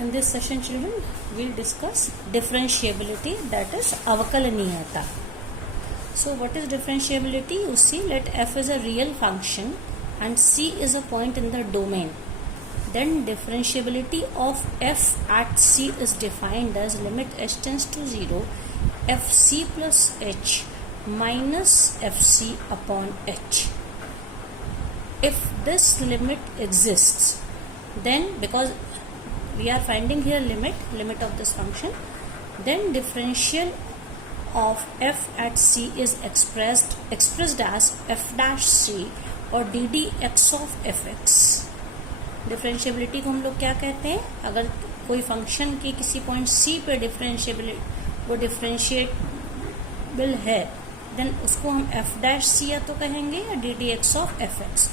In this session, children, we'll discuss differentiability, that is avakalaniyata. So what is differentiability? You see, let f is a real function and c is a point in the domain. Then differentiability of f at c is defined as limit h tends to 0 fc plus h minus fc upon h. If this limit exists, then because we are finding here limit of this function, then differential of f at c is expressed as f dash c और ddx of fx. Differentiability को हम लोग क्या कहते हैं? अगर कोई function की किसी पॉइंट c पे वो डिफरेंशिएबल है, देन उसको हम f dash c या तो कहेंगे या ddx of fx.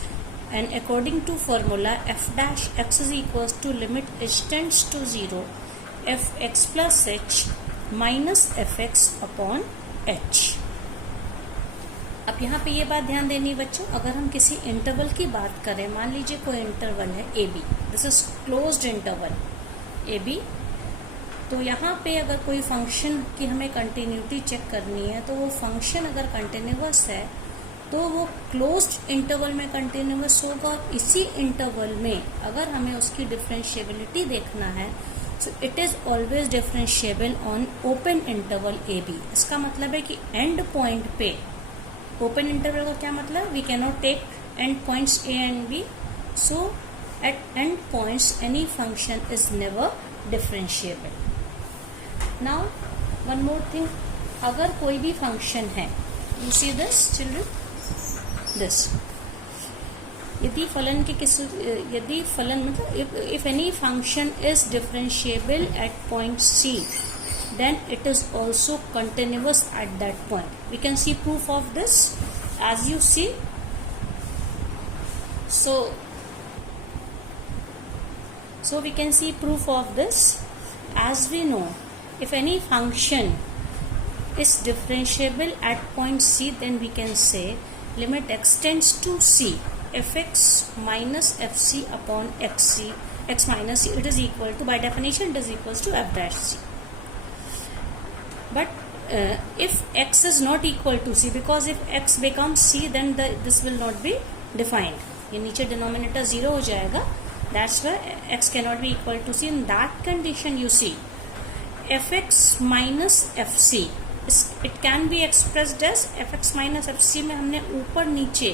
And according to formula, f dash x is equals to limit h tends to 0 fx plus h minus fx upon h. अब यहाँ पे ये बात ध्यान देनी बच्चों, अगर हम किसी इंटरवल की बात करें, मान लीजिए कोई इंटरवल है A B, this is closed interval A B, तो यहाँ पे अगर कोई फंक्शन की हमें कंटिन्यूटी चेक करनी है, तो वो फंक्शन अगर कंटिन्यूअस है तो वो क्लोज्ड इंटरवल में कंटिन्यूअस होगा, और इसी इंटरवल में अगर हमें उसकी डिफरेंशिएबिलिटी देखना है, so it is always differentiable on open interval A B. इसका मतलब है कि एंड पॉइंट पे, ओपन इंटरवल का क्या मतलब, we can not take end points A and B, so at end points any function is never differentiable. Now one more thing, अगर कोई भी फंक्शन है, you see this children, this, यदि फलन मतलब if any function is differentiable at point c, then it is also continuous at that point. We can see proof of this as you see. So we can see proof of this. As we know, if any function is differentiable at point c, then we can say limit x tends to c fx minus fc upon xc, x minus c, it is equal to, by definition it is equals to f dash c. But if x is not equal to c, because if x becomes c, then this will not be defined. ये नीचे denominator 0 हो जाएगा, that's why x cannot be equal to c. In that condition, you see fx minus fc, it can be expressed as fx minus fc में हमने ऊपर नीचे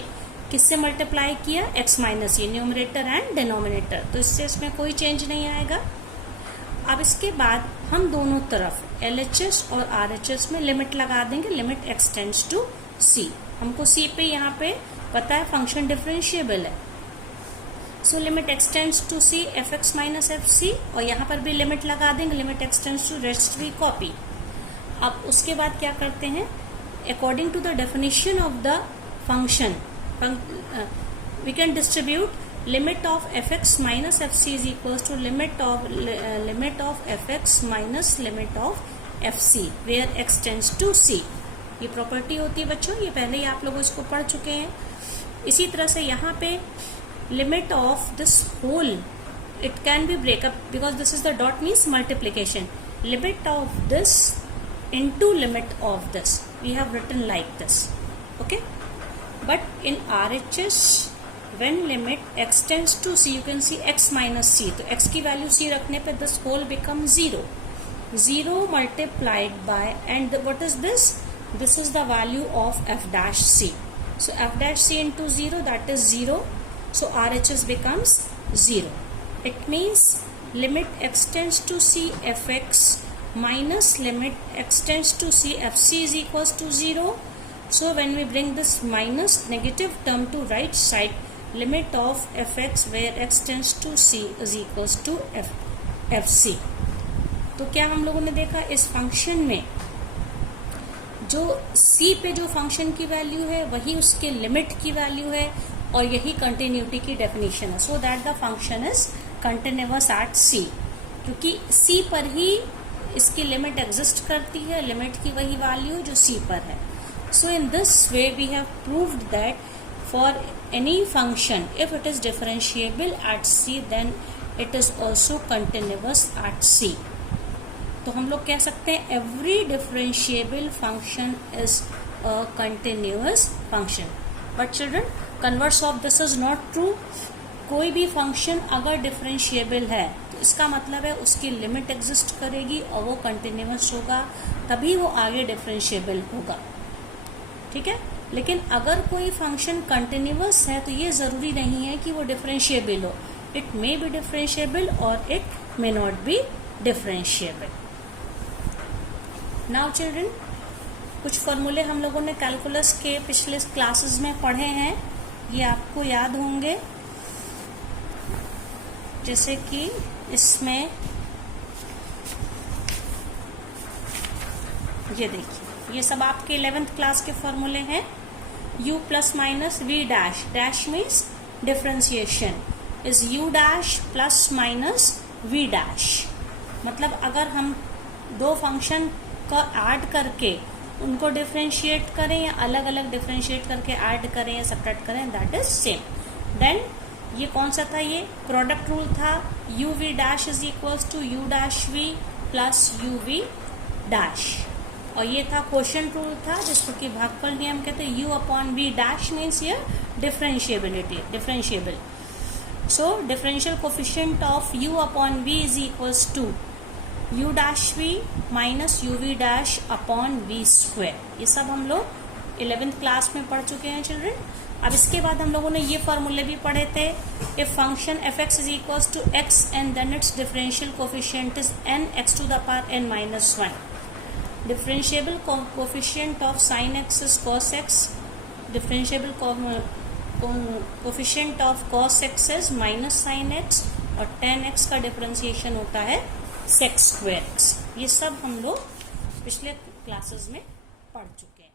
किससे multiply किया, x माइनस ये न्यूमरेटर एंड डिनोमिनेटर, तो इससे इसमें कोई चेंज नहीं आएगा. अब इसके बाद हम दोनों तरफ LHS और RHS में लिमिट लगा देंगे, limit x tends to c. हमको c पे यहाँ पे पता है फंक्शन डिफरेंशिएबल है, so limit x tends to c fx minus fc, और यहाँ पर भी लिमिट लगा देंगे, limit x tends to rest भी कॉपी. अब उसके बाद क्या करते हैं, according to the definition of the function, we can distribute limit of fx minus fc is equals to limit of fx minus limit of fc where x tends to c. ये property होती है बच्चों, ये पहले ही आप लोग इसको पढ़ चुके हैं. इसी तरह से यहाँ पे limit of this whole, it can be break up because this is the dot means multiplication, limit of this into limit of this, we have written like this, okay. But in RHS, when limit x tends to c, you can see x minus c, तो x की value c रखने पे this whole becomes 0 multiplied by, and what is this is the value of f dash c, so f dash c into 0, that is 0, so RHS becomes 0. It means limit x tends to c fx minus limit x tends to c fc is equals to 0. So when we bring this minus negative term to right side, limit of fx where x tends to c is equals to fc. तो क्या हम लोगों ने देखा, इस function में जो c पे जो फंक्शन की वैल्यू है वही उसके लिमिट की वैल्यू है, और यही कंटिन्यूटी की डेफिनेशन है, so that the function is continuous at c, क्योंकि c पर ही इसकी लिमिट एग्जिस्ट करती है, लिमिट की वही वैल्यू जो c पर है. So in this way we have proved that for any function, if it is differentiable at c, then it is also continuous at c. तो हम लोग कह सकते हैं every differentiable function is a continuous function. But children, converse of this is not true. कोई भी function अगर differentiable है तो इसका मतलब है उसकी लिमिट एग्जिस्ट करेगी और वो कंटिन्यूअस होगा, तभी वो आगे डिफरेंशिएबल होगा। ठीक है, लेकिन अगर कोई फंक्शन कंटिन्यूअस है तो ये जरूरी नहीं है कि वो डिफरेंशिएबल हो। इट मे बी डिफरेंशिएबल और it may not be differentiable. Now children, कुछ फॉर्मूले हम लोगों ने कैलकुलस के पिछले क्लासेस में पढ़े हैं, ये आपको याद होंगे। जैसे कि इसमें ये देखिए, ये सब आपके 11th क्लास के फॉर्मूले हैं। u plus minus v dash, dash means differentiation, is u dash plus minus v dash. मतलब अगर हम दो फंक्शन का ऐड करके उनको डिफरेंशिएट करें या अलग अलग डिफरेंशिएट करके ऐड करें या सब्ट्रैक्ट करें, दैट इज सेम। देन ये कौन सा था? ये प्रोडक्ट रूल था। u v dash is equals to u dash v plus u v dash. और ये था क्वोशिएंट रूल था, जिसको कि भागफल नियम कहते हैं। u upon v dash means ये differentiability, differentiable. So differential coefficient of u upon v is equals to u dash v minus u v dash upon v square. ये सब हम लोग 11th क्लास में पढ़ चुके हैं चिल्ड्रन। अब इसके बाद हम लोगों ने ये फॉर्मूले भी पढ़े थे। If function f x is equals to x and then its differential coefficient is n x to the power n minus 1। Differentiable coefficient of sine x is cos x. Differentiable coefficient of cos x is minus sine x. और tan x का differentiation होता है sec square x. ये सब हम लोग पिछले classes में पढ़ चुके हैं।